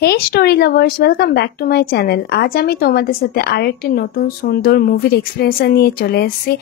Hey story lovers, welcome back to my channel. আজ আমি তোমাদের সাথে আরেকটি নতুন সুন্দর মুভির এক্সপিরিয়েন্স নিয়ে চলে এসেছি।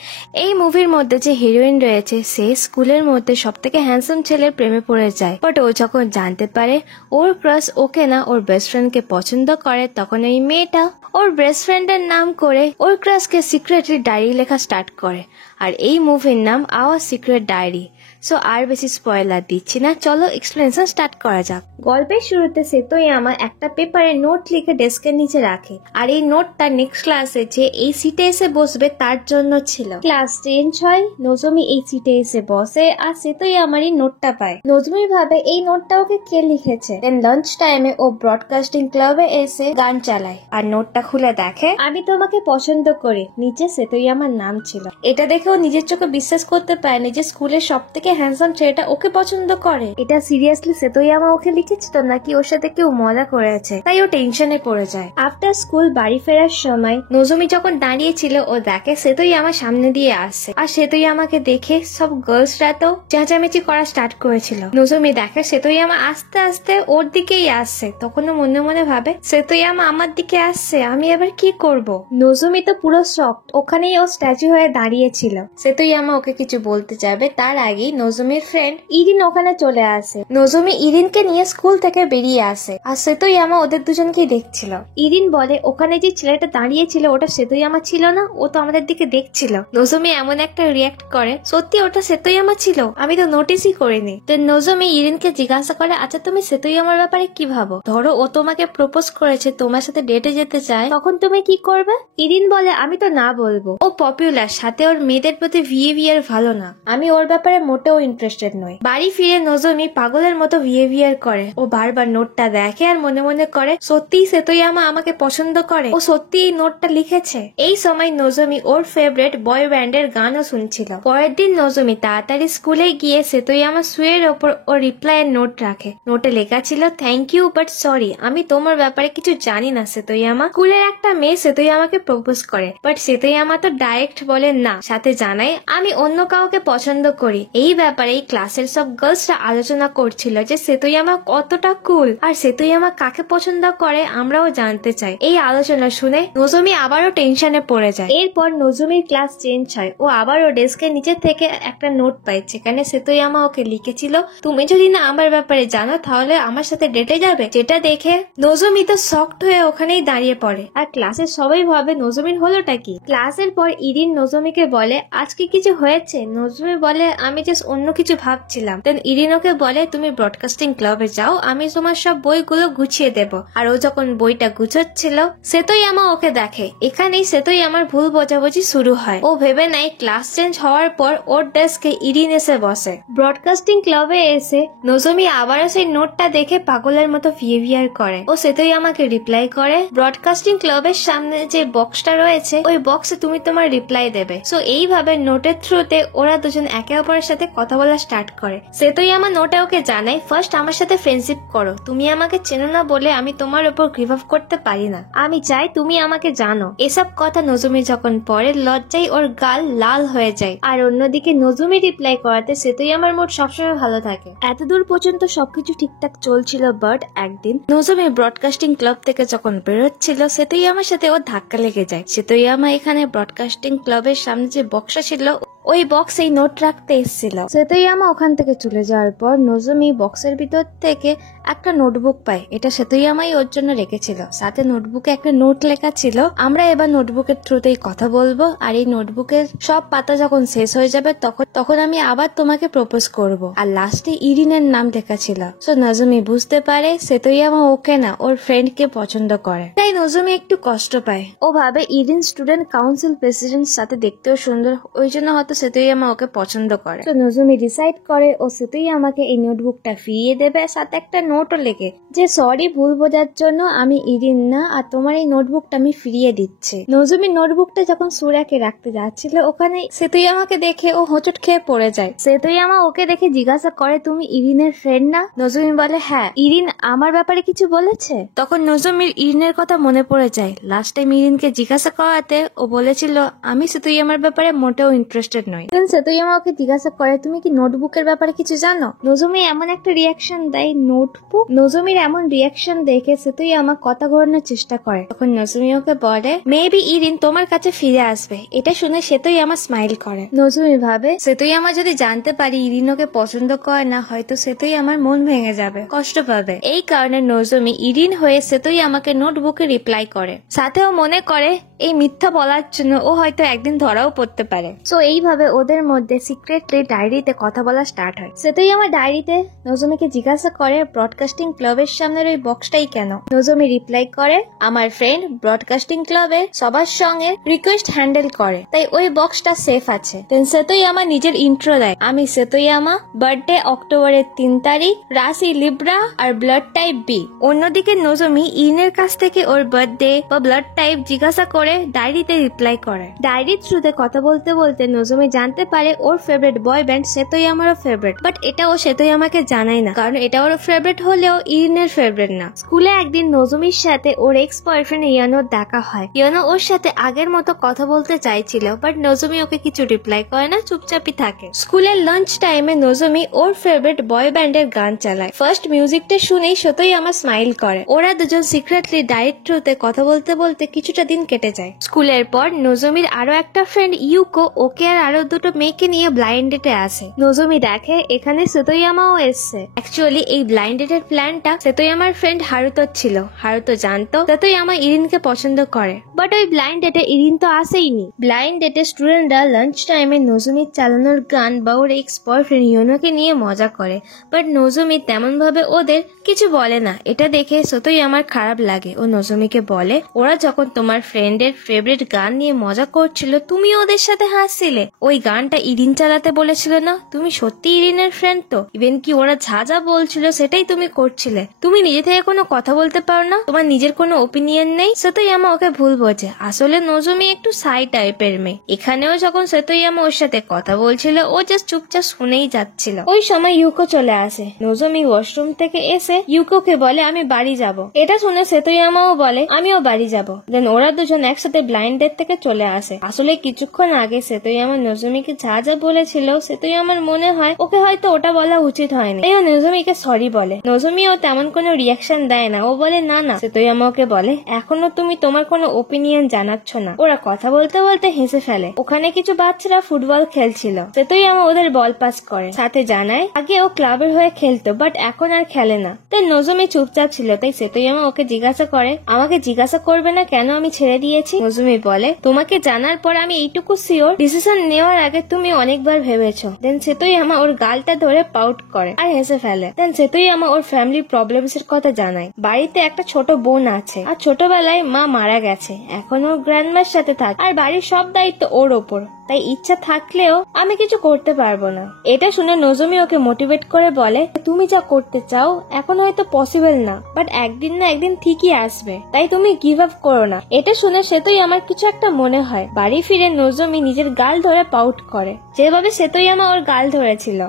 এই মুভির মধ্যে যে হিরোইন রয়েছে সে স্কুলের মধ্যে সবথেকে হ্যান্ডসাম ছেলের প্রেমে পড়ে যায়। বাট ও যখন জানতে পারে ওর ক্রাশ ওকে না ওর বেস্ট ফ্রেন্ডকে পছন্দ করে, তখন এই মেয়েটা ওর বেস্ট ফ্রেন্ডের নাম করে ওর ক্রাশকে সিক্রেটলি ডায়েরি লেখা স্টার্ট করে। আর এই মুভির নাম আওয়ার সিক্রেট ডায়েরি। সো আর বেশি স্পয়লার দিচ্ছি না, চলো এক্সপ্লেনেশন স্টার্ট করা যাক। গল্পের শুরুতে সেতোয়ামা একটা পেপারে নোট লিখে ডেস্কের নিচে রাখে, আর এই নোটটা নেক্সট ক্লাসে যে এই সিটে এসে বসবে তার জন্য ছিল। ক্লাস চেঞ্জ হয়, নজমি এই সিটে এসে বসে আর সেতোয়ামারই নোটটা পায়। নজমি ভাবে এই নোটটা ওকে কে লিখেছে। দেন লাঞ্চ টাইমে ও ব্রডকাস্টিং ক্লাবে এসে গান চালায় আর নোটটা খুলে দেখে আমি তোমাকে পছন্দ করি, নিচে সেতোয়ামার নাম ছিল। এটা দেখে ও নিজের চোখে বিশ্বাস করতে পারেনি যে স্কুলের সব থেকে হ্যান্ডসাম ছেলেটা ওকে পছন্দ করে। এটা সিরিয়াসলি সেতোয়ামা ওকে লিখেছে তো নাকি ওর সাথে কেউ মজা করেছে, তাই ও টেনশনে পড়ে যায়। আফটার স্কুল বাড়ি ফেরার সময় নজমি যখন দাঁড়িয়েছিল ও দেখে সেতোয়ামা সামনে দিয়ে আসছে, আর সেতোয়ামাকে দেখে সব গার্লসরা তো চেঁচামেচি করা স্টার্ট করেছিল। নজমি দেখে সেতোয়ামা আস্তে আস্তে ওর দিকেই আসছে, তখনও মনে মনে ভাবে সেতোয়ামা আমার দিকে আসছে, আমি এবার কি করব। নজমি তো পুরো শক, ওখানেই ও স্ট্যাচু হয়ে দাঁড়িয়েছিল। সেতোয়ামা ওকে কিছু বলতে যাবে তার আগেই নজমির ফ্রেন্ড ইরিন ওখানে চলে আসে। নজমি ইরিনকে নিয়ে স্কুল থেকে বেরিয়ে আসে, আর সেতোয়ামা ওদের দুজনকেই দেখছিল। ইরিন বলে ওখানে যে ছেলেটা দাঁড়িয়েছিল ওটা সেতোয়ামা ছিল না, ও তো আমাদের দিকে দেখছিল। নজমি এমন একটা রিয়াক্ট করে, সত্যি ওটা সেতোয়ামা ছিল, আমি তো নোটিসই করিনি। তো নজমি ইরিনকে জিজ্ঞাসা করে আচ্ছা তুমি সেতোয়ামার ব্যাপারে কি ভাবো, ধরো ও তোমাকে প্রপোজ করেছে, তোমার সাথে ডেটে যেতে চায়, তখন তুমি কি করবে। ইরিন বলে আমি তো না বলবো, ও পপুলার, সাথে ওর মেয়েদের প্রতি বিহেভিয়ার ভালো না, আমি ওর ব্যাপারে মোটেও ইন্টারেস্টেড নই। বাড়ি ফিরে নজমি পাগলের মতো বিহেভিয়ার করে, ও বারবার নোটটা দেখে আর মনে মনে করে সত্যিই সেতোয়ামা আমাকে পছন্দ করে, ও সত্যি এই নোটটা লিখেছে। এই সময় নজমি ওর ফেভারিট বয় ব্যান্ডের গানও শুনছিল। পরের দিন নজমি তাড়াতাড়ি স্কুলে গিয়ে সেতোয়ামা শুয়ের ওপর ও রিপ্লাইয়ের নোট রাখে। নোটে লেখা ছিল থ্যাংক ইউ বাট সরি, আমি তোমার ব্যাপারে কিছু জানি না সেতোয়ামা। স্কুলের একটা মেয়ে সেতোয়ামাকে প্রপোজ করে, বাট সেতোয়ামা তো ডাইরেক্ট বলে না, সাথে জানায় আমি অন্য কাউকে পছন্দ করি। এই ব্যাপারে এই ক্লাসের সব গার্লসরা আলোচনা করছিল যে সেতোয়ামা কতটা কুল, আর সেতোয়ামা কাকে পছন্দ করে আমরাও জানতে চাই। এই আলোচনা শুনে নজমি আবারও টেনশনে পড়ে যায়। এরপর নজমির ক্লাস চেঞ্জ হয়, ও আবারও ডেস্কের নিচে থেকে একটা নোট পায় যেখানে সেতোয়ামা ওকে লিখেছিল তুমি যদি না আমার ব্যাপারে জানো তাহলে আমার সাথে ডেটে যাবে। যেটা দেখে নজমি তো শকড হয়ে ওখানেই দাঁড়িয়ে পড়ে, আর ক্লাসের সবাই ভাবে নজমির হলোটা কি। ক্লাসের পর ইরিন নজমিকে বলে আজকে কিছু হয়েছে। নজমি বলে আমি জাস্ট অন্য কিছু ভাবছিলাম। দেন ইরিন ওকে বলে তুমি ব্রডকাস্টিং ক্লাবে যাও, আমি তোমার সব বইগুলো গুছিয়ে দেব। আর ও যখন বইটা গুছোচ্ছিল সেতোয়ামা ওকে দেখে। এখানেই সেতোয়ামার ভুল বোঝাবুঝি শুরু হয়। ও ভেবে নেয় ক্লাস চেঞ্জ হওয়ার পর ওর ডেস্কে ইরিন এসে বসে। ব্রডকাস্টিং ক্লাবে এসে নজমি আবারও সেই নোটটা দেখে পাগলের মতো বিহেভিয়ার করে। ও সেতোয়ামাকে রিপ্লাই করে ব্রডকাস্টিং ক্লাবের সামনে যে বক্সটা রয়েছে ওই বক্সে তুমি তোমার রিপ্লাই দেবে। সো এইভাবে নোটের থ্রুতে ওরা দুজন একে অপরের সাথে কথা বলা স্টার্ট করে। সেতোয়ামা নোটে ওকে জানায় ফার্স্ট আমার সাথে ফ্রেন্ডশিপ করো, তুমি আমাকে চেনো না বলে আমি তোমার উপর গিভ আপ করতে পারি না, আমি চাই তুমি আমাকে জানো। এসব কথা নজমি যখন পড়ে লজ্জায় ওর গাল লাল হয়ে যায়। আর অন্যদিকে নজমি রিপ্লাই করাতে সেতোয়ামার মুড সবসময় ভালো থাকে। এতদূর পর্যন্ত সবকিছু ঠিকঠাক চলছিল, বাট একদিন নজমি ব্রডকাস্টিং ক্লাব থেকে যখন বেরোচ্ছিল সেতোয়ামার সাথে ওর ধাক্কা লেগে যায়। সেতোয়ামা এখানে ব্রডকাস্টিং ক্লাবের সামনে যে বক্সটা ছিল ওই বক্স এই নোট রাখতে এসেছিল। সেতোয়ামা ওখান থেকে চলে যাওয়ার পর নজমি বক্সের ভিতর থেকে একটা নোটবুক পায়। এটা সেতোয়ামাই ওর জন্য রেখেছিল, সাথে নোটবুকে একটা নোট লেখা ছিল আমরা এবার নোটবুকের থ্রুতেই কথা বলবো, আর এই নোটবুকের সব পাতা যখন শেষ হয়ে যাবে তখন আমি আবার তোমাকে প্রপোজ করব। আর লাস্টে ইরিনের নাম লেখা ছিল। সো নজমি বুঝতে পারে সেতোয়ামা ওকে না ওর ফ্রেন্ডকে পছন্দ করে, তাই নজমি একটু কষ্ট পায়। ও ভাবে ইরিন স্টুডেন্ট কাউন্সিল প্রেসিডেন্ট, সাথে দেখতেও সুন্দর, ওই জন্য হয়তো সেতোয়ামা ওকে পছন্দ করে। তো নজমি ডিসাইড করে ও সেতোয়ামাকে এই নোটবুকটা ফিরিয়ে দেবে, সাথে একটা নোটও লেখে যে সরি ভুল বোঝার জন্য, আমি ইরিন না, আর তোমার এই নোটবুকটা আমি ফিরিয়ে দিচ্ছি। নজমি নোটবুকটা যখন সুরাকে রাখতে যাচ্ছিল ওখানে সেতোয়ামাকে দেখে ও হোঁচট খেয়ে পড়ে যায়। সেতোয়ামা ওকে দেখে জিজ্ঞাসা করে তুমি ইরিনের ফ্রেন্ড না? নজমি বলে হ্যাঁ। ইরিন আমার ব্যাপারে কিছু বলেছে? তখন নজমির ইরিনের কথা মনে পড়ে যায়। লাস্ট টাইম ইরিনকে জিজ্ঞাসা করাতে ও বলেছিল আমি সেতোয়ামার ব্যাপারে মোটেও ইন্টারেস্টেড নই। সেতোয়ামা ওকে জিজ্ঞাসা করে তুমি কি নোটবুকের ব্যাপারে কিছু জানো? নজমি এমন একটা রিয়াকশন দেয় নোট আপু। নজমির এমন রিয়াকশন দেখে সেতোয়ামা কথা ঘোরানোর চেষ্টা করে। তখন নজমি ওকে বলে মেবি ইরিন তোমার কাছে ফিরে আসবে। এটা শুনে সেতোয়ামা স্মাইল করে। নজমি ভাবে সেতোয়ামা যদি জানতে পারি ইরিন ওকে পছন্দ করে না, হয়তো সেতোয়ামার মন ভেঙে যাবে, কষ্ট পাবে। এই কারণে নজমি ইরিন হয়ে সেতোয়ামাকে নোটবুকে রিপ্লাই করে। সাথেও মনে করে এই মিথ্যা বলার জন্য ও হয়তো একদিন ধরাও পড়তে পারে। সো এইভাবে ওদের মধ্যে সিক্রেটলি ডায়েরিতে কথা বলা স্টার্ট হয়। সেতোয়ামা ডায়েরিতে নজমিকে জিজ্ঞাসা করে ব্রডকাস্টিং ক্লাবের সামনের ওই বক্সটাই কেন। নজমি রিপ্লাই করে আমার ফ্রেন্ড ব্রডকাস্টিং ক্লাবে সবার সঙ্গে রিকোয়েস্ট হ্যান্ডেল করে, তাই ওই বক্সটা সেফ আছে। দেন সেতোয়ামা নিজের ইন্ট্রো দেয়, আমি সেতোয়ামা, বার্থডে অক্টোবরের 3 তারিখ, রাশি লিব্রা আর ব্লাড টাইপ বি। অন্যদিকে নজমি ইরিনের কাছ থেকে ওর বার্থডে বা ব্লাড টাইপ জিজ্ঞাসা করে ডায়েরিতে রিপ্লাই করে। ডায়েরির থ্রুতে কথা বলতে বলতে নজমি জানতে পারে ওর ফেভারিট বয় ব্যান্ড সেতোয়ামারও ফেভারিট, বাট এটা ও সেতোয়ামাকে জানায় না, কারণ এটা ওর ফেভারিট হলেও ইরিনের ফেভারিট না। স্কুলে একদিন নজমির সাথে ওর এক্স বয়ফ্রেন্ড ইয়ানোর দেখা হয়। ইয়ানো ওর সাথে আগের মতো কথা বলতে চাইছিল, বাট নজমি ওকে কিছু রিপ্লাই করে না, চুপচাপই থাকে। স্কুলের লাঞ্চ টাইমে নজমি ওর ফেভারিট বয় ব্যান্ডের গান চালায়। ফার্স্ট মিউজিকটা শুনেই সেতোয়ামা স্মাইল করে। ওরা দুজন সিক্রেটলি ডায়েরির থ্রুতে কথা বলতে বলতে কিছুটা দিন কেটে যায়। স্কুলের পর নজমির আরো একটা ফ্রেন্ড ইউকো ওকে আর আরো দুটো মেয়েকে নিয়ে ব্লাইন্ড ডেটে আসে। নজমি দেখে এখানে সেতোয়ামাও এসছে। অ্যাকচুয়ালি এই ব্লাইন্ড ডেটের প্ল্যানটা সেতোয়ামার ফ্রেন্ড হারুতোর ছিল। হারুতো জানতো সেতোয়ামা ইরিনকে পছন্দ করে, বাট ওই ব্লাইন্ড ডেটে ইরিন তো আসেইনি। ব্লাইন্ড ডেটে স্টুডেন্টরা লাঞ্চ টাইমে নজমির চালানোর গান বা ওর এক্স বয়ফ্রেন্ড ইয়োনোকে নিয়ে মজা করে, বাট নজমি তেমন ভাবে ওদের কিছু বলে না। এটা দেখে সেতোয়ামার খারাপ লাগে। ও নজমিকে বলে ওরা যখন তোমার ফ্রেন্ডের ফেভারিট গান নিয়ে মজা করছিল তুমি ওদের সাথে হাসছিলে। ওই গানটা ইরিন চালাতে বলেছিল না? তুমি সত্যি ইরিনের ফ্রেন্ড তো? ইভেন কি ওরা যা যা বলছিল সেটাই তুমি করছিলে। তুমি নিজে থেকে কোনো কথা বলতে পারো না? তোমার নিজের কোনো ওপিনিয়ন নেই? সেতোয়ামা ওকে ভুল বোঝে। আসলে নজমি একটু সাই টাইপের মেয়ে। এখানেও যখন সেতোয়ামা ওর সাথে কথা বলছিল ও জাস্ট চুপচাপ শুনেই যাচ্ছিল। ওই সময় ইউকো চলে আসে। নজমি ওয়াশরুম থেকে এসে ইউকোকে বলে আমি বাড়ি যাব। এটা শুনে সেতোয়ামাও বলে আমিও বাড়ি যাব। দেন ওরা দুজন একসাথে ব্লাইন্ড ডেট থেকে চলে আসে। আসলে কিছুক্ষণ আগে সেতোয়ামা নজমিকে যা যা বলেছিল সেতোয়ামার মনে হয় ওকে হয়তো ওটা বলা উচিত হয়নি, তাই ও নজমিকে সরি বলে। নজমিও তেমন কোনো রিয়াকশন দেয় না। ও বলে না না। সেতোয়ামা ওকে বলে এখনো তুমি তোমার কোনো ওপিনিয়ন জানাচ্ছ না। ওরা কথা বলতে বলতে হেসে ফেলে। ওখানে কিছু বাচ্চারা ফুটবল খেলছিল। সেতোয়ামা ওদের বল পাস করে, সাথে জানায় আগে ও ক্লাবের হয়ে খেলতো বাট এখন আর খেলে না। তাই নজমি চুপচাপ ছিল, তাই সেতোয়ামা ওকে জিজ্ঞাসা করে আমাকে জিজ্ঞাসা করবে না কেন আমি ছেড়ে দিয়েছি? নজমি বলে তোমাকে জানার পর আমি এইটুকু শিওর ডিসিশন নেওয়ার আগে তুমি অনেকবার ভেবেছো। দেন সেতোয়ামা ওর গালটা ধরে পাউট করে আর হেসে ফেলে। দেন সেতোয়ামা ওর ফ্যামিলি প্রবলেমস এর কথা জানায়। বাড়িতে একটা ছোট বোন আছে আর ছোটবেলায় মা মারা গেছে। এখন ওর গ্র্যান্ডমার সাথে থাকে আর বাড়ির সব দায়িত্ব ওর ওপর, তাই ইচ্ছা থাকলেও আমি কিছু করতে পারবো না। এটা শুনে নজমি ওকে মোটিভেট করে বলে তুমি যা করতে চাও এখন হয়তো পসিবল না, বাট একদিন না একদিন ঠিকই আসবে, তাই তুমি গিভ আপ করো না। এটা শুনে সেতোয়ামার কিছু একটা মনে হয়। বাড়ি ফিরে নজমি নিজের গাল ধরে পাউট করে, যেভাবে সেতোয়ামা ওর গাল ধরেছিল।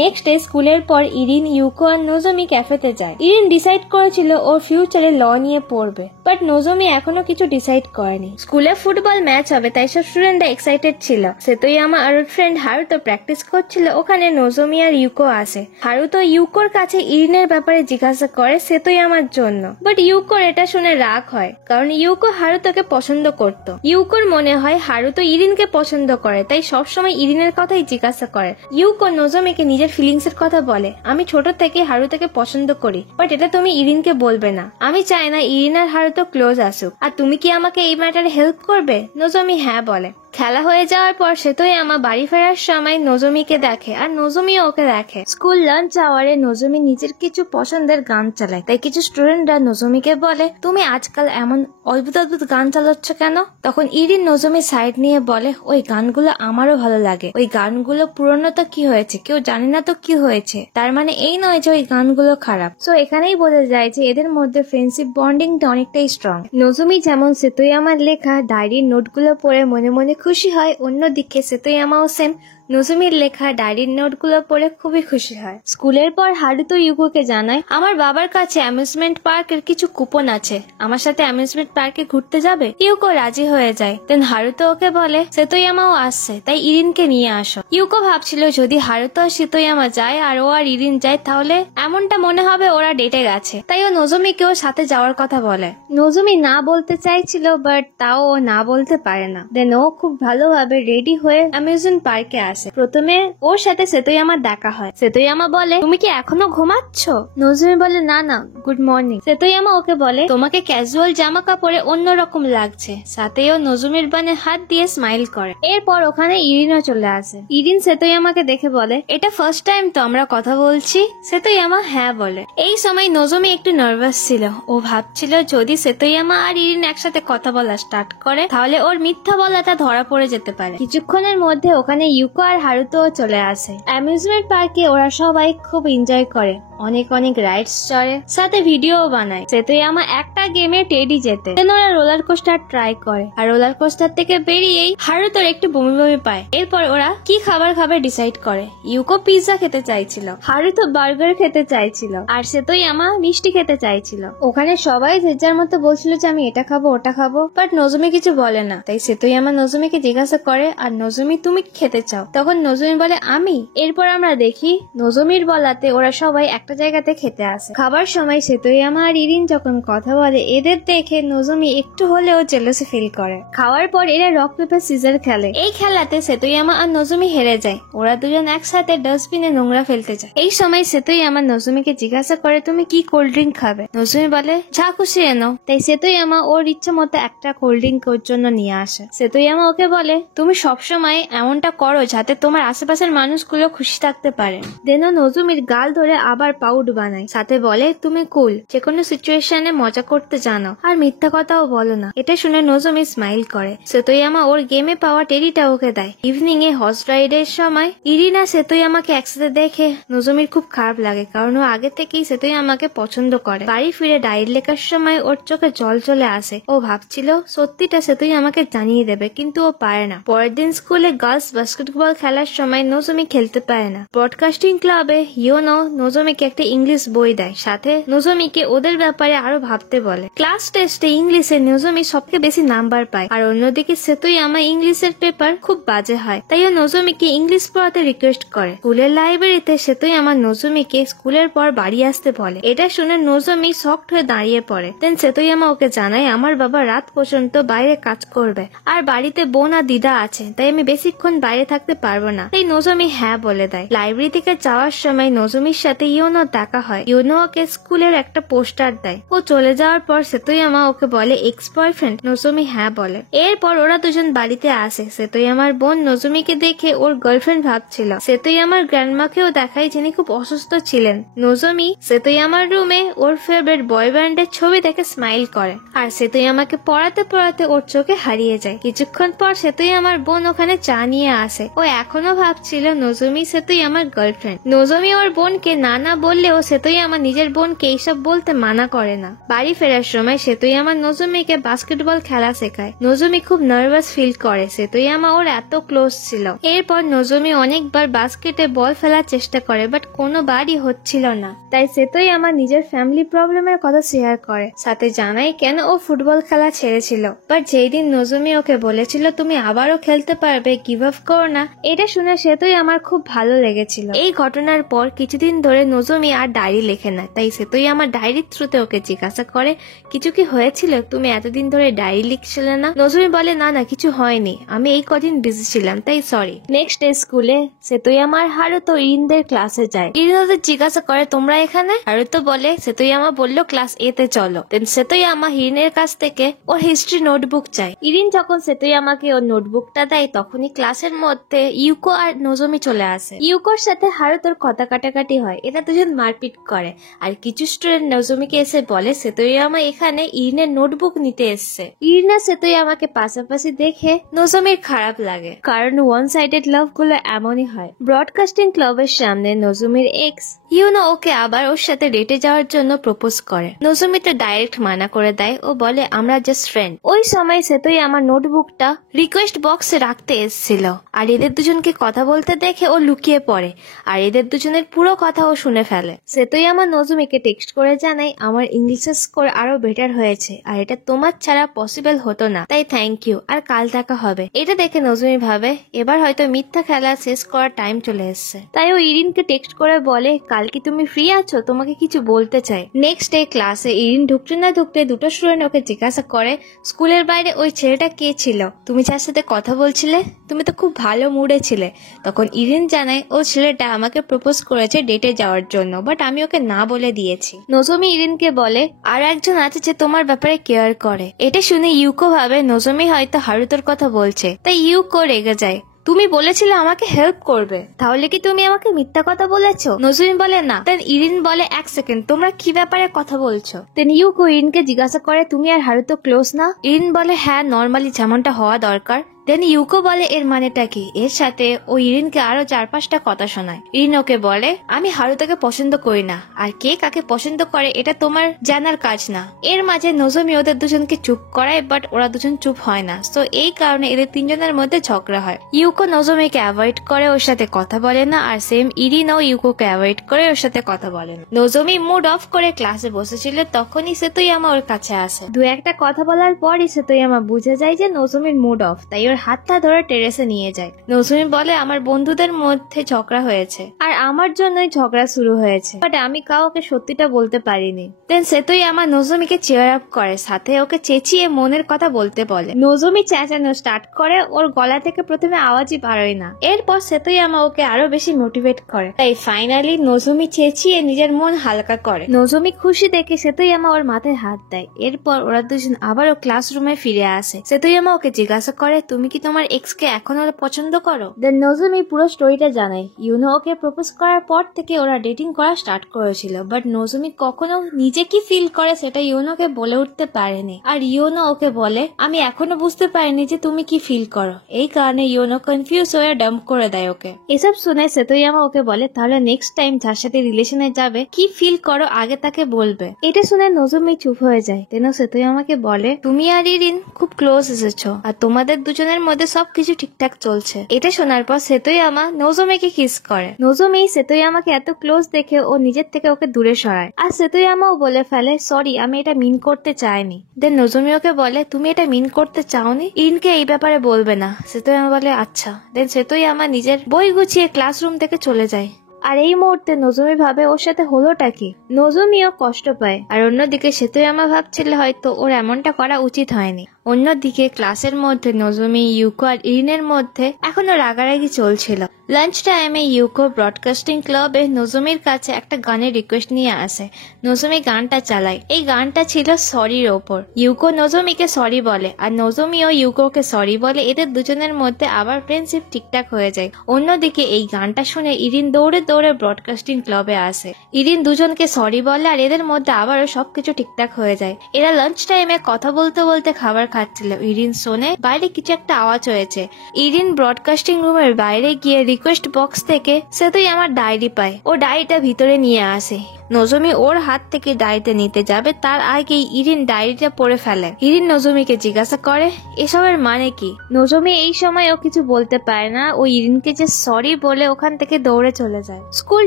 নেক্সট ডে স্কুলের পর ইরিন, ইউকো আর নজমি ক্যাফেতে যায়। ইরিন ডিসাইড করেছিল ওর ফিউচারে ল নিয়ে পড়বে, বাট নজমি এখনো কিছু ডিসাইড করেনি। স্কুলে ফুটবল ম্যাচ হবে তাই সব স্টুডেন্টরা এক্সাইটেড ছিল। সেতোয়ামা আর ওর ফ্রেন্ড হারুতো প্র্যাকটিস করছিল। ওখানে নজমি আর ইউকো আসে। হারুতো ইউকোর কাছে ইরিনের ব্যাপারে জিজ্ঞাসা করে সেতোয়ামার জন্য, বাট ইউকোর এটা শুনে রাগ হয়, কারণ ইউকো হারুতোকে পছন্দ করত। ইউকোর মনে হয় হারুতো ইরিনকে পছন্দ করে, তাই সবসময় ইরিনের কথাই জিজ্ঞাসা করে। ইউকো নজমিকে নিজের ফিলিংস এর কথা বলে আমি ছোট থেকে হারুতোকে পছন্দ করি, বাট এটা তুমি ইরিনকে বলবে না। আমি চাই না ইরিন আর হারুতো ক্লোজ আসুক। আর তুমি কি আমাকে এই ম্যাটারে হেল্প করবে? নজমি হ্যাঁ বলে। খেলা হয়ে যাওয়ার পর সেতোয়ামা বাড়ি ফেরার সময় নজমিকে দেখে আর নজমিও ওকে দেখে। স্কুল লাঞ্চ আওয়ারে নজমি নিজের কিছু পছন্দের গান চালায়, তাই কিছু স্টুডেন্টরা নজমিকে বলে তুমি আজকাল এমন অদ্ভুত অদ্ভুত গান চালাচ্ছ কেন? তখন ইরিন নজমি সাইড নিয়ে বলে ওই গানগুলো আমারও ভালো লাগে। ওই গানগুলো পুরনো তো কি হয়েছে, কেউ জানে না তো কি হয়েছে, তার মানে এই নয় যে ওই গানগুলো খারাপ। সো এখানেই বোঝা যায় যে এদের মধ্যে ফ্রেন্ডশিপ বন্ডিংটা অনেকটাই স্ট্রং। নজমি যেমন সেতোয়ামার লেখা ডায়েরির নোটগুলো পড়ে মনে মনে খুশি হয়, অন্যদিকে সেতোয়ামাও সেম নজুমির লেখা ডায়েরির নোটগুলো পড়ে খুবই খুশি হয়। স্কুলের পর হারুতো ইউকোকে জানায়, আমার বাবার কাছে অ্যামিউজমেন্ট পার্কের কিছু কুপন আছে, আমার সাথে অ্যামিউজমেন্ট পার্কে ঘুরতে যাবে? ইউকো রাজি হয়ে যায়। দেন হারুতো ওকে বলে সেতোয়ামাও আসছে, তাই ইরিনকে নিয়ে আসো। ইউকো ভাবছিল যদি হারুতো আর সেতোয়ামা যায় আর ও আর ইরিন যায় তাহলে এমনটা মনে হবে ওরা ডেটে গেছে, তাই ও নজুমিকেও সাথে যাওয়ার কথা বলে। নজুমি না বলতে চাইছিল, বাট তাও ও না বলতে পারে না। দেন ও খুব ভালোভাবে রেডি হয়ে অ্যামিউজমেন্ট পার্কে আসে। প্রথমে ওর সাথে সেতোয়ামার দেখা হয়। সেতোয়ামা বলে, তুমি কি এখনো ঘুমাচ্ছ? নজুমি বলে, না না, গুড মর্নিং। সেতোয়ামা ওকে বলে, তোমাকে ক্যাজুয়াল জামা কাপড়ে অন্যরকম লাগছে। সাথেও নজুমির বানে হাত দিয়ে স্মাইল করে। এরপর ওখানে ইরিনও চলে আসে। ইরিন সেতোয়ামাকে দেখে বলে, এটা ফার্স্ট টাইম তো আমরা কথা বলছি? সেতোয়ামা হ্যাঁ বলে। এই সময় নজুমি একটু নার্ভাস ছিল। ও ভাবছিল যদি সেতোয়ামা আর ইরিন একসাথে কথা বলা স্টার্ট করে তাহলে ওর মিথ্যা বলাটা ধরা পড়ে যেতে পারে। কিছুক্ষণের মধ্যে ওখানে ইউকো আর হারুতো চলে আসে। অ্যামিউজমেন্ট পার্কে ওরা সবাই খুব এনজয় করে, অনেক অনেক রাইডস চড়ে, সাথে ভিডিও বানায়। সেতোয়ামা একটা গেমে টেডি জেতে। দেন ওরা রোলার কোস্টার ট্রাই করে, আর রোলার কোস্টার থেকে বেরিয়েই হারুতোর একটু বমি বমি পায়। এরপর ওরা কি খাবার খাবে ডিসাইড করে। ইউকো পিৎজা খেতে চাইছিল, হারুতো বার্গার খেতে চাইছিল, আর সেতোয়ামা মিষ্টি খেতে চাইছিল। ওখানে সবাই যে যার মতো বলছিল যে আমি এটা খাবো ওটা খাবো, বাট নজুমি কিছু বলে না। তাই সেতোয়ামা নজুমিকে জিজ্ঞাসা করে, আর নজুমি তুমি কি খেতে চাও? তখন নজুমি বলে আমি। এরপর আমরা দেখি নজুমির বলাতে ওরা সবাই একটা জায়গাতে খেতে আসে। খাবার সময় সেতোয়ামা আর ইরিন যখন কথা বলে এদের দেখে নজুমি একটু হলেও জেলাসি ফিল করে। খাওয়ার পর এরা রক পেপার সিজার খেলে। এই খেলাতে সেতোয়ামা আর নজুমি হেরে যায়। ওরা দুজন একসাথে ডাস্টবিনে নোংরা ফেলতে যায়। এই সময় সেতোয়ামা নজুমিকে জিজ্ঞাসা করে, তুমি কি কোল্ড ড্রিঙ্ক খাবে? নজুমি বলে, যা খুশি এনো। তাই সেতোয়ামা ওর ইচ্ছে মতো একটা কোল্ড ড্রিঙ্ক ওর জন্য নিয়ে আসে। সেতোয়ামা ওকে বলে, তুমি সবসময় এমনটা করো যাতে তোমার আশেপাশের মানুষগুলো খুশি থাকতে পারে। দেন নজুমির গাল ধরে আবার পাউড বানায়, সাথে বলে তুমি কুল, যে কোনো সিচুয়েশনে মজা করতে জানো আর মিথ্যা কথাও বলো না। এটা শুনে নজুমি স্মাইল করে। সেতোয়ামা ওর গেমে পাওয়া টেডিটা ওকে দেয়। ইভিনিং এ হর্স রাইডের সময় ইরিনা সেতোয়ামাকে একসাথে দেখে নজুমির খুব খারাপ লাগে, কারণ ও আগে থেকেই সেতোয়ামাকে পছন্দ করে। বাড়ি ফিরে ডায়েরি লেখার সময় ওর চোখে জল চলে আসে। ও ভাবছিল সত্যিটা সেতোয়ামাকে জানিয়ে দেবে, কিন্তু ও পারে না। পরের দিন স্কুলে গার্লস বাস্কেটবল খেলার সময় নজুমি খেলতে পারে না। ব্রডকাস্টিং ক্লাবে ইয়োনো নজুমিকে একটা ইংলিশ বই দেয়, সাথে নজুমিকে ওদের ব্যাপারে আরো ভাবতে বলে। ক্লাস টেস্টে ইংলিশে নজুমি সবচেয়ে বেশি নাম্বার পায়, আর অন্যদিকে সেতোয়ামা ইংলিশের পেপার খুব বাজে হয়। তাই ও নজুমিকে ইংলিশ পড়াতে রিকোয়েস্ট করে। স্কুলের লাইব্রেরিতে সেতোয়ামা নজুমিকে স্কুলের পর বাড়ি আসতে বলে। এটা শুনে নজুমি শকড হয়ে দাঁড়িয়ে পড়ে। দেন সেতোয়ামা ওকে জানায়, আমার বাবা রাত পর্যন্ত বাইরে কাজ করবে, আর বাড়িতে বোন আর দিদা আছে, তাই আমি বেশিক্ষণ বাইরে থাকতে পারবো না। তাই নজুমি হ্যাঁ বলে দেয়। লাইব্রেরি থেকে যাওয়ার সময় নজুমির সাথে ইয়োনো দেখা হয়। ইয়োনো ওকে স্কুলের একটা পোস্টার দেয়। ও চলে যাওয়ার পর সেতোয়ামা ওকে বলে এক্স বয়ফ্রেন্ড? নজুমি হ্যাঁ বলে। এরপর ওরা দুজন বাড়িতে আসে। সেতোয়ামার বোন নজুমিকে দেখে ওর গার্লফ্রেন্ড ভাবছিল। সেতোয়ামার গ্র্যান্ডমাকেও দেখায়, যিনি খুব অসুস্থ ছিলেন। নজুমি সেতোয়ামার রুমে ওর ফেভারিট বয় ব্যান্ডের ছবি দেখে স্মাইল করে, আর সেতোয়ামাকে পড়াতে পড়াতে ওর চোখে হারিয়ে যায়। কিছুক্ষণ পর সেতোয়ামার বোন ওখানে চা নিয়ে আসে। ও এখনো ভাবছিল নজুমি সেতোয়ামার গার্লফ্রেন্ড। নজুমি ওর বোনকে না বললেও সেতোয়ামা নিজের বোনকে এইসব বলতে মানা করে না। বাড়ি ফেরার সময় সেতোয়ামা নজুমিকে বাস্কেটবল খেলা শেখায়। নজুমি খুব নার্ভাস ফিল করে, সেতোয়ামা ওর এত ক্লোজ ছিল। এরপর নজুমি অনেকবার বাস্কেটে বল ফেলার চেষ্টা করে, বাট কোনোবারই হচ্ছিল না। তাই সেতোয়ামা নিজের ফ্যামিলি প্রবলেমের কথা শেয়ার করে, সাথে জানায় কেন ও ফুটবল খেলা ছেড়েছিল। বাট যেই দিন নজুমি ওকে বলেছিল তুমি আবারও খেলতে পারবে, গিভ আপ করো না, এটা শুনে সেতোয়ামার খুব ভালো লেগেছিল। এই ঘটনার পর কিছুদিন ধরে নজুমি আর ডায়েরি লেখে না। তাই সেতোয়ামা ডায়েরির থ্রুতে ওকে জিজ্ঞাসা করে, কিছু কি হয়েছিল? তুমি এতদিন ধরে ডায়েরি লিখছিলে না? নজুমি বলে, না কিছু হয়নি, আমি এই কদিন বিজি ছিলাম, তাই সরি। নেক্সট ডে স্কুলে সেতোয়ামা আর হারুতো ইরিনদের ক্লাসে যায়। ইরিন ওদের জিজ্ঞাসা করে, তোমরা এখানে? হারুতো বলে, সেতোয়ামা বললো ক্লাস এ তে চলো। দেন সেতোয়ামা ইরিনের কাছ থেকে ওর হিস্ট্রি নোটবুক চায়। ইরিন যখন সেতোয়ামাকে ওর নোটবুকটা দেয় তখনই ক্লাসের মধ্যে ইউকো আর নজুমি চলে আসে। ইউকোর সাথে হারুতোর কথা কাটাকাটি হয়, এরা দুজন মারপিট করে। আর কিছু স্টুডেন্ট নজুমিকে এসে বলে সেতোয়ামা এখানে ইরিনের নোটবুক নিতে এসছে। ইরিন আর সেতোয়ামাকে পাশাপাশি দেখে নজুমির খারাপ লাগে, কারণ ওয়ান সাইডেড লাভ গুলো এমনই হয়। ব্রডকাস্টিং ক্লাবের সামনে নজুমির এক্স ইউনো ওকে আবার ওর সাথে ডেটে যাওয়ার জন্য প্রপোজ করে। নজুমি তো ডাইরেক্ট মানা করে দেয়। ও বলে আমরা জাস্ট ফ্রেন্ড। ওই সময় সেতোয়ামা নোটবুকটা রিকোয়েস্ট বক্সে রাখতে এসেছিল, আর এদের দুজনকে কথা বলতে দেখে ও লুকিয়ে পড়ে আর এদের দুজনের পুরো কথা ও শুনে ফেলে। সেতই আমার নজুমিকে টেক্সট করে জানাই আমার ইংলিশের স্কোর আরো বেটার হয়েছে আর এটা তোমার ছাড়া পসিবল হতো না, তাই থ্যাংক ইউ, আর কাল দেখা হবে। এটা দেখে নজুমি ভাবে এবার হয়তো মিথ্যা খেলা শেষ করার টাইম চলে এসছে, তাই ও ইরিনকে টেক্সট করে বলে কাল কি তুমি ফ্রি আছো, তোমাকে কিছু বলতে চাই। নেক্সট ডে ক্লাসে ইরিন ঢুকতে না ঢুকতে দুটো স্টুডেন্ট ওকে জিজ্ঞাসা করে স্কুলের বাইরে ওই ছেলেটা কে ছিল, তুমি যার সাথে কথা বলছিলে, তুমি তো খুব ভালো মুডে ছিলে। তখন ইরিন জানায় ও ছেলেটা আমাকে প্রপোজ করেছে ডেটে যাওয়ার জন্য, বাট আমি ওকে না বলে দিয়েছি। নজমি ইরিনকে বলে আর একজন আছে যে তোমার ব্যাপারে কেয়ার করে। এটা শুনে ইউকো ভাবে নজমি হয়তো হারুতোর কথা বলছে, তাই ইউকো রেগে যায়। তুমি বলেছিলে আমাকে হেল্প করবে, তাহলে কি তুমি আমাকে মিথ্যা কথা বলেছো? নজরিন বলে না। দেন ইরিন বলে এক সেকেন্ড, তোমরা কি ব্যাপারে কথা বলছো? দেন ইউকো ইরিনকে জিজ্ঞাসা করে তুমি আর হারুতো ক্লোজ না? ইরিন বলে হ্যাঁ, নর্মালি যেমনটা হওয়া দরকার। দেন ইউকো বলে এর মানেটা কি? এর সাথে ও ইরিনকে আরো 4-5টা কথা শোনায়। ইরিন ওকে বলে আমি হারুতোকে পছন্দ করি না, আর কে কাকে পছন্দ করে এটা তোমার জানার কাজ না। এর মাঝে নজমি ওদের দুজনকে চুপ করায়, বাট ওরা দুজন চুপ হয় না, তো এই কারণে এদের তিনজনের মধ্যে ঝগড়া হয়। ইউকো নজমিকে অ্যাভয়েড করে ওর সাথে কথা বলে না, আর সেম ইরিনও ইউকোকে অ্যাভয়েড করে ওর সাথে কথা বলে না। নজমি মুড অফ করে ক্লাসে বসেছিল, তখনই সেতোয়ামা ওর কাছে আসে। দু একটা কথা বলার পরই সেতোয়ামা বুঝে যায় যে নজমির মুড অফ, তাই ওর হাতটা ধরে টেরেসে নিয়ে যায়। নজমি বলে আমার বন্ধুদের মধ্যে ঝগড়া হয়েছে আর আমার জন্যই ঝগড়া শুরু হয়েছে, বাট আমি কাউকে সত্যিটা বলতে পারিনি। দেন সেতোয়ামা নজমিকে চেয়ার আপ করে, সাথে ওকে চেঁচিয়ে মনের কথা বলতে বলে। নজমি চেঁচানো স্টার্ট করে, ওর গলা থেকে প্রথমে আওয়াজই পারোয় না। এরপর সেতোয়ামা ওকে আরো বেশি মোটিভেট করে, তাই ফাইনালি নজমি চেঁচিয়ে নিজের মন হালকা করে। নজমি খুশি দেখে সেতোয়ামা ওর মাথায় হাত দেয়। এরপর ওরা দুজন আবারও ক্লাসরুমে ফিরে আসে। সেতোয়ামা ওকে জিজ্ঞাসা করে তুমি কি তোমার এক্স কে এখনো পছন্দ করো? দেন নজমি পুরো স্টোরিটা জানায়। ইউনো ওকে প্রপোজ করার পর থেকে ওরা ডেটিং করা স্টার্ট করেছিল, বাট নজমি কখনো নিজে কি ফিল করে সেটা ইউনোকে বলে উঠতে পারেনি। আর ইউনো ওকে বলে আমি এখনো বুঝতে পারিনি যে তুমি কি ফিল করো। এই কারণে ইউনো কনফিউজ হয়ে ডাম্প করে দেয় ওকে। এসব শুনে সেতোয়ামা ওকে বলে তাহলে নেক্সট টাইম যার সাথে রিলেশনে যাবে কি ফিল করো আগে তাকে বলবে। এটা শুনে নজমি চুপ হয়ে যায়। তেন সেতোয়ামাকে বলে তুমি আর ইরিন খুব ক্লোজ এসেছো আর তোমাদের দুজনের মধ্যে সবকিছু ঠিকঠাক চলছে। এটা শোনার পর সেতোয়ামা নজমিকে কিস করে। নজমি সেতোয়ামাকে এত ক্লোজ দেখে ও নিজের থেকে ওকে দূরে সরায়, আর সেতোয়ামাও বলে ফেলে সরি আমি এটা মিন করতে চাইনি। দেন নজমি ওকে বলে তুমি এটা মিন করতে চাওনি, ইরিনকে এই ব্যাপারে বলবে না। সেতোয়ামা বলে আচ্ছা। দেন সেতোয়ামা নিজের বই গুছিয়ে ক্লাসরুম থেকে চলে যায়। আর এই মুহূর্তে নজমি ভাবে ওর সাথে হলোটা কি। নজমিও কষ্ট পায়, আর অন্যদিকে সেতোয়ামা ভাবছিল হয়তো ওর এমনটা করা উচিত হয়নি। অন্যদিকে ক্লাসের মধ্যে নজমি, ইউকো আর ইরিনের মধ্যে এখনো রাগারাগি চলছিল। লাঞ্চ টাইমে ইউকো ব্রডকাস্টিং ক্লাবে নজমির কাছে একটা গানের রিকোয়েস্ট নিয়ে আসে। নজমি গানটা চালায়। এই গানটা ছিল সরির ওপর। ইউকো নজমিকে সরি বলে আর নজমিও ইউকোকে সরি বলে। এদের দুজনের মধ্যে আবার ফ্রেন্ডশিপ ঠিকঠাক হয়ে যায়। অন্যদিকে এই গানটা শুনে ইরিন দৌড়ে দৌড়ে ব্রডকাস্টিং ক্লাবে আসে। ইরিন দুজনকে সরি বলে আর এদের মধ্যে আবারও সবকিছু ঠিকঠাক হয়ে যায়। এরা লাঞ্চ টাইমে কথা বলতে বলতে খাবার খাচ্ছিল। ইরিন শোনে বাইরে কিছু একটা আওয়াজ হয়েছে। ইরিন ব্রডকাস্টিং রুমের বাইরে গিয়ে রিকোয়েস্ট বক্স থেকে সেতোয়ামার ডায়েরি পায়। ও ডায়েরিটা ভিতরে নিয়ে আসে। নজমি ওর হাত থেকে ডায়েরিটা নিতে যাবে, তার আগেই ইরিন ডায়েরিটা পড়ে ফেলে। ইরিন নজমিকে জিজ্ঞাসা করে এসবের মানে কি। নজমি এই সময় ও কিছু বলতে পারে না। ও ইরিনকে যে সরি বলে ওখান থেকে দৌড়ে চলে যায়। স্কুল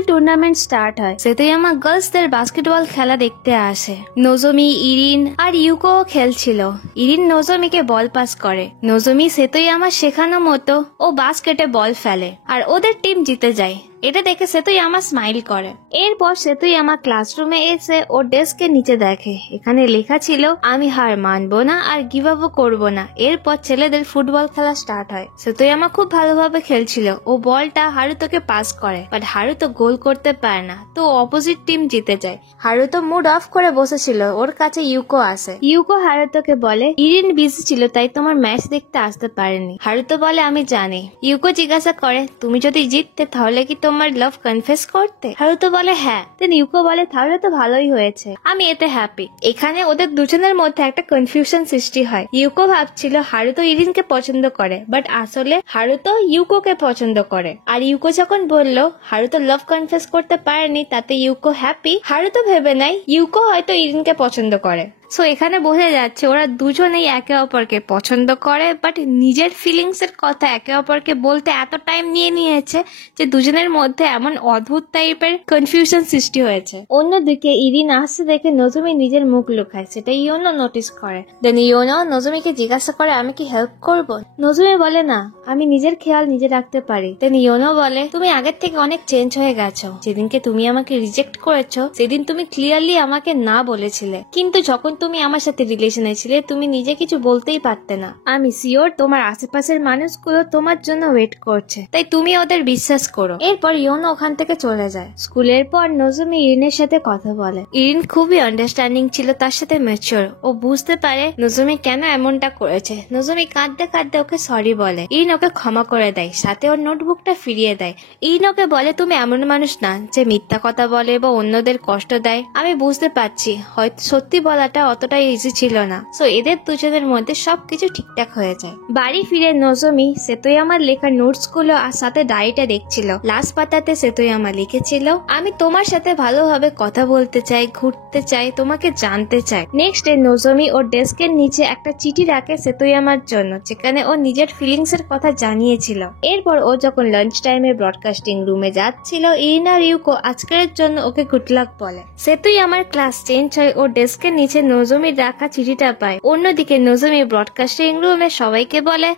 টুর্নামেন্ট স্টার্ট হয়। সেতোয়ামা গার্লসদের বাস্কেটবল খেলা দেখতে আসে। নজমি, ইরিন আর ইউকো খেলছিল। ইরিন নজমিকে বল পাস করে। নজমি সেতোয়ামা শেখানো মতো ও বাস্কেটে বল ফেলে আর ওদের টিম জিতে যায়। এটা দেখে সেতোয়ামা স্মাইল করে। এরপর সেতোয়ামা ক্লাসরুমে এসে ওর ডেস্কের নিচে দেখে এখানে লেখা ছিল আমি হার মানবো না আর গিভ আপও করবো না। এরপর ছেলেদের ফুটবল খেলা স্টার্ট হয়। সেতোয়ামা খুব ভালোভাবে খেলছিল। ও বলটা হারুতোকে পাস করে, বাট হারুতো গোল করতে পারে না, তো অপোজিট টিম জিতে যায়। হারুতো মুড অফ করে বসেছিল। ওর কাছে ইউকো আসে। ইউকো হারুতোকে বলে ইরিন বিজি ছিল তাই তোমার ম্যাচ দেখতে আসতে পারেনি। হারুতো বলে আমি জানি। ইউকো জিজ্ঞাসা করে তুমি যদি জিততে তাহলে কি তোমার লাভ কনফেস করতে? হারুতো বলে হ্যাঁ। দেন ইউকো বলে তাহলে তো ভালোই হয়েছে, আমি এতে হ্যাপি। এখানে ওদের দুজনের মধ্যে একটা কনফিউশন সৃষ্টি হয়। ইউকো ভাবছিল হারুতো ইরিনকে পছন্দ করে, বাট আসলে হারুতো ইউকোকে পছন্দ করে। আর ইউকো যখন বলল হারুতো লাভ কনফেস করতে পারেনি তাতে ইউকো হ্যাপি, হারুতো ভেবে নেয় ইউকো হয়তো ইরিনকে পছন্দ করে। সো এখানে বোঝা যাচ্ছে ওরা দুজনেই একে অপরকে পছন্দ করে, বাট নিজের ফিলিংস এর কথা একে অপরকে বলতে এত টাইম নিয়ে নিয়েছে যে দুজনের মধ্যে এমন অদ্ভুত টাইপের কনফিউশন সৃষ্টি হয়েছে। অন্যদিকে ইরিন আসছে দেখে নজমি নিজের মুখ লুকায়, সেটা ইয়োনো নোটিস করে। দেন ইয়োনো নজমিকে জিজ্ঞাসা করে আমি কি হেল্প করব। নজমি বলে না, আমি নিজের খেয়াল নিজে রাখতে পারি। দেন ইয়োনো বলে তুমি আগের থেকে অনেক চেঞ্জ হয়ে গেছো। যেদিনকে তুমি আমাকে রিজেক্ট করেছো সেদিন তুমি ক্লিয়ারলি আমাকে না বলেছিলে, কিন্তু যখন তুমি আমার সাথে রিলেশনে ছিলে তুমি নিজে কিছু বলতেই পারতে না। আমি শিওর তোমার আশেপাশের মানুষগুলো তোমার জন্য ওয়েট করছে, তাই তুমি ওদের বিশ্বাস করো। এরপর ইয়োনো ওখান থেকে চলে যায়। স্কুলের পর নজমি ইরিনের সাথে কথা বলে। ইরিন খুবই আন্ডারস্ট্যান্ডিং ছিল, তার সাথে ম্যাচিওর। ও বুঝতে পারে নজমি কেন এমনটা করেছে। নজমি কাঁদতে কাঁদতে ওকে সরি বলে। ইরিন ওকে ক্ষমা করে দেয়, সাথে ওর নোটবুকটা ফিরিয়ে দেয়। ইরিন ওকে বলে তুমি এমন মানুষ না যে মিথ্যা কথা বলে বা অন্যদের কষ্ট দেয়। আমি বুঝতে পারছি হয়তো সত্যি বলাটা অতটাই ইজি ছিল না। সো এদের দুজনের মধ্যে সবকিছু ঠিকঠাক হয়ে যায়। বাড়ি ফিরে নজমি সেতোয়ামার লেখা নোটস গুলো আর সাথে ডায়েরিটা দেখছিল। লাস্ট পাতাতে সেতোয়ামা লিখেছিল আমি তোমার সাথে ভালোভাবে কথা বলতে চাই, ঘুরতে চাই, তোমাকে জানতে চাই। নেক্সট ডে নজমি ওর ডেস্কের নিচে একটা চিঠি রাখে সেতোয়ামার জন্য, যেখানে ও নিজের ফিলিংস এর কথা জানিয়েছিল। এরপর ও যখন লাঞ্চ টাইমে ব্রডকাস্টিং রুমে যাচ্ছিল, ইরিন আর ইউকো আজকের জন্য ওকে গুড লাক বলে। সেতোয়ামার ক্লাস চেঞ্জ হয়, ও ডেস্কের নিচে নজমির রাখা চিঠিটা পায়। অন্যদিকে নজমি ব্রডকাস্টিং রুমে সবাইকে বলে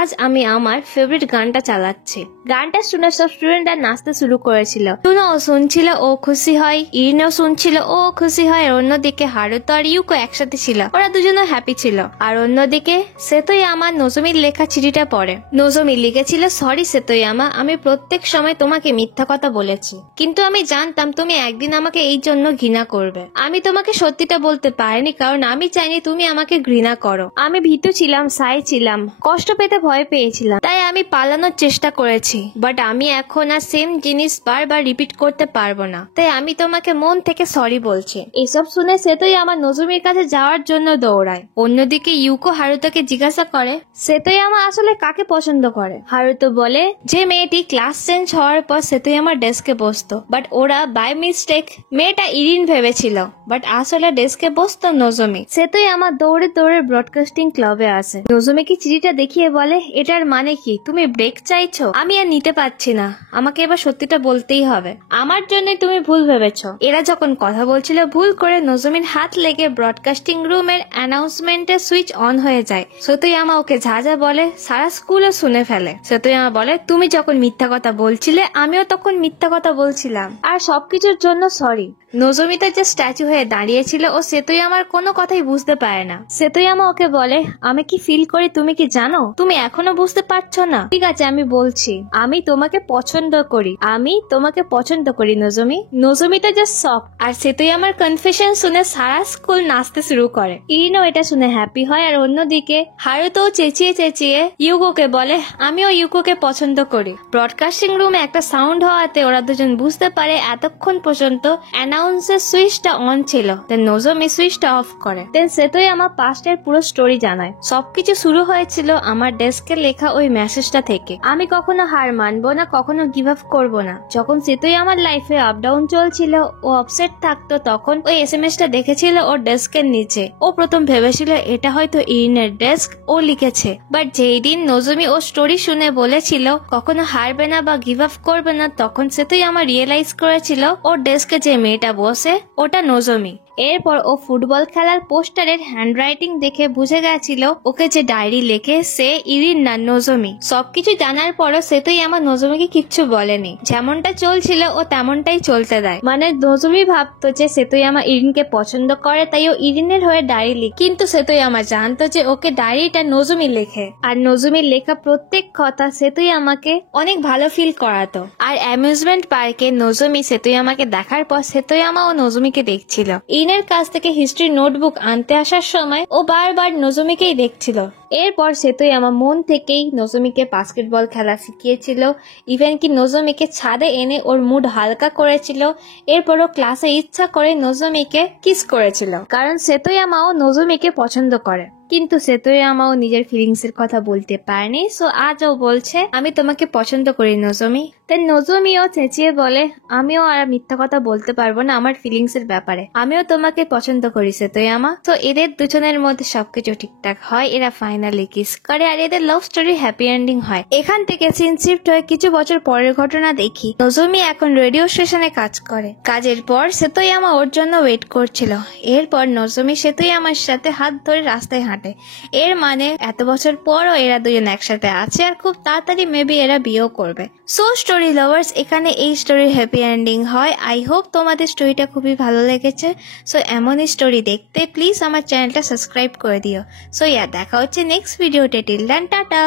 আজ আমি আমার ফেভারিট গানটা চালাচ্ছি। গানটা শুনে সব স্টুডেন্টরা নাচতে শুরু করেছিল। টুনো ও শুনছিল, ও খুশি হয়। ইরিনও শুনছিল, ও খুশি হয়। আর অন্যদিকে হারুতো আর ইউকো একসাথে ছিল, ওরা দুজনে হ্যাপি ছিল। আর অন্যদিকে সেতোয়ামা নজমির লেখা চিঠিটা পড়ে। নজমি লিখেছিল সরি সেতোয়ামা, আমি প্রত্যেক সময় তোমাকে মিথ্যা কথা বলেছি, কিন্তু আমি জানতাম তুমি একদিন আমাকে এই জন্য ঘৃণা করবে। আমি তোমাকে সত্যিটা বলতে পারিনি কারণ আমি চাইনি তুমি আমাকে ঘৃণা করো। আমি ভীতু ছিলাম, সাই ছিলাম, কষ্ট পেতে ভয় পেয়েছিলাম, তাই আমি পালানোর চেষ্টা করেছি। বাট আমি এখন আর সেম জিনিস বারবার রিপিট করতে পারবো না, তাই আমি তোমাকে মন থেকে সরি বলছি। এসব শুনে সেতোয়ামা নজমির কাছে যাওয়ার জন্য দৌড়ায়। অন্যদিকে ইউকো হারুতোকে জিজ্ঞাসা করে সেতোয়ামা আসলে কাকে পছন্দ করে। হারুতো বলে যে মেয়েটি ক্লাস চেঞ্জ হওয়ার পর সেতোয়ামার ডেস্কে বসতো, বাট ওরা বাই মিস্টেক মেয়েটা ইরিন ভেবেছিল, বাট আসলে ডেস্কে বসতো নজমি। সেতোয়ামা দৌড়ে দৌড়ে ব্রডকাস্টিং ক্লাবে আসে। নজমিকে চিঠিটা দেখিয়ে বলে এটার মানে কি, তুমি ব্রেক চাইছো? আমি আর নিতে পারছি না, আমাকে এবার সত্যিটা বলতেই হবে। আমার জন্য তুমি ভুল ভেবেছো। এরা যখন কথা বলছিল ভুল করে নজমির হাত লেগে ব্রডকাস্টিং রুমের অ্যানাউন্সমেন্টের সুইচ অন হয়ে যায়। সেতোয়ামা ওকে যা যা বলে সারা স্কুলও শুনে ফেলে। সেতোয়ামা বলে তুমি যখন মিথ্যা কথা বলছিলে আমিও তখন মিথ্যা কথা বলছিলাম, আর সবকিছুর জন্য সরি। নজমি তো যে স্ট্যাচু হয়ে দাঁড়িয়েছিল, ও সেতোয়ামার কোনো কথাই বুঝতে পারে না। সেতোয়ামা ওকে বলে আমি কি ফিল করি তুমি কি জানো? তুমি এখনো বুঝতে পারছো না? ঠিক আছে আমি বলছি, আমি তোমাকে পছন্দ করি, আমি তোমাকে পছন্দ করি নজমি। নজমি তো জাস্ট শক। আর সেতোয়ামার কনফেশন শুনে সারা স্কুল নাচতে শুরু করে। ইরিনও এটা শুনে হ্যাপি হয়। আর অন্যদিকে হারুতো চেঁচিয়ে চেঁচিয়ে ইউকোকে বলে আমিও ইউকোকে পছন্দ করি। ব্রডকাস্টিং রুমে একটা সাউন্ড হওয়াতে ওরা দুজন বুঝতে পারে এতক্ষণ পর্যন্ত অ্যানাউন্সের সুইচটা অন ছিল। দেন নজমি সুইচটা অফ করে। দেন সেতোয়ামা পাস্টের পুরো স্টোরি জানায়। সবকিছু শুরু হয়েছিল আমার ডেস্কে লেখা ওই মেসেজটা থেকে। আমি কখনো হার মানবো না, কখনো গিভ আপ করবো না। যখন সেতোয়ামার লাইফে আপ ডাউন চলছিল, ও আপসেট থাকতো, তখন ওই এসএমএসটা দেখেছিল ওর ডেস্কের নিচে। ও প্রথম ভেবেছিল এটা হয়তো ইরিনের ডেস্ক, ও লিখেছে। বাট যেই দিন নজমি ও স্টোরি শুনে বলেছিল কখনো হারবে না বা গিভ আপ করবে না, তখন সেতোয়ামা রিয়েলাইজ করেছিল ওর ডেস্কে যে মেয়েটা বসে ওটা নজমি। এরপর ও ফুটবল খেলার পোস্টারের হ্যান্ডরাইটিং দেখে বুঝে গেছিল ওকে যে ডায়েরি লেখে সে ইরিন না নজমি। সবকিছু জানার পরও সেতোয়ামা নজমিকে কিচ্ছু বলেনি। যেমনটা চলছিল ও তেমনটাই চলতে দেয়। মানে নজমি ভাবতো যে সেতোয়ামা ইরিনকে পছন্দ করে, তাই ও ইরিনের হয়ে ডায়েরি লিখে। কিন্তু সেতোয়ামা জানতো যে ওকে ডায়েরিটা নজমি লেখে, আর নজমির লেখা প্রত্যেক কথা সেতোয়ামাকে অনেক ভালো ফিল করাতো। আর অ্যামিউজমেন্ট পার্কে নজমি সেতোয়ামাকে দেখার পর সেতোয়ামা ও নজমিকে দেখছিল। ইরিনের কাছ থেকে হিস্ট্রি নোটবুক আনতে আসার সময় ও বারবার নজমিকেই দেখছিল। এরপর সেতোয়ামা মন থেকেই নজমিকে বাস্কেটবল খেলা শিখিয়েছিল, ইভেন কি নজমিকে ছাদে এনে ওর মুড হালকা করেছিল। এরপর ও ক্লাসে ইচ্ছা করে নজমিকে কিস করেছিল, কারণ সেতোয়ামাও নজমিকে পছন্দ করে। কিন্তু সেতোয়ামাও নিজের ফিলিংস এর কথা বলতে পারেনি। সো আজ ও বলছে আমি তোমাকে পছন্দ করি নজমি, তাই নজমিও চেঁচিয়ে বলে, আমিও আর মিথ্যা কথা বলতে পারবো না আমার ফিলিংস এর ব্যাপারে, আমিও তোমাকে পছন্দ করি সেতোয়ামা। তো এদের দুজনের মধ্যে সবকিছু ঠিকঠাক হয়, এরা ফাইনালি কিস করে আর এদের লাভ স্টোরি হ্যাপি এন্ডিং হয়। এখান থেকে সিন শিফট হয়ে কিছু বছর পরের ঘটনা দেখি। নজমি এখন রেডিও স্টেশনে কাজ করে। কাজের পর সেতোয়ামা ওর জন্য ওয়েট করছিল। এরপর নজমি সেতোয়ামার সাথে হাত ধরে রাস্তায় হাঁটে। এর মানে এত বছর পরও এরা দুজন একসাথে আছে আর খুব তাড়াতাড়ি মেবি এরা বিয়েও করবে। সো স্টোরি লাভার্স, এখানে এই স্টোরির হ্যাপি এন্ডিং হয়। আই হোপ তোমাদের স্টোরিটা খুবই ভালো লেগেছে। সো এমনই স্টোরি দেখতে প্লিজ আমার চ্যানেলটা সাবস্ক্রাইব করে দিও। সো দেখা হচ্ছে নেক্সট ভিডিওতে। Till then tata.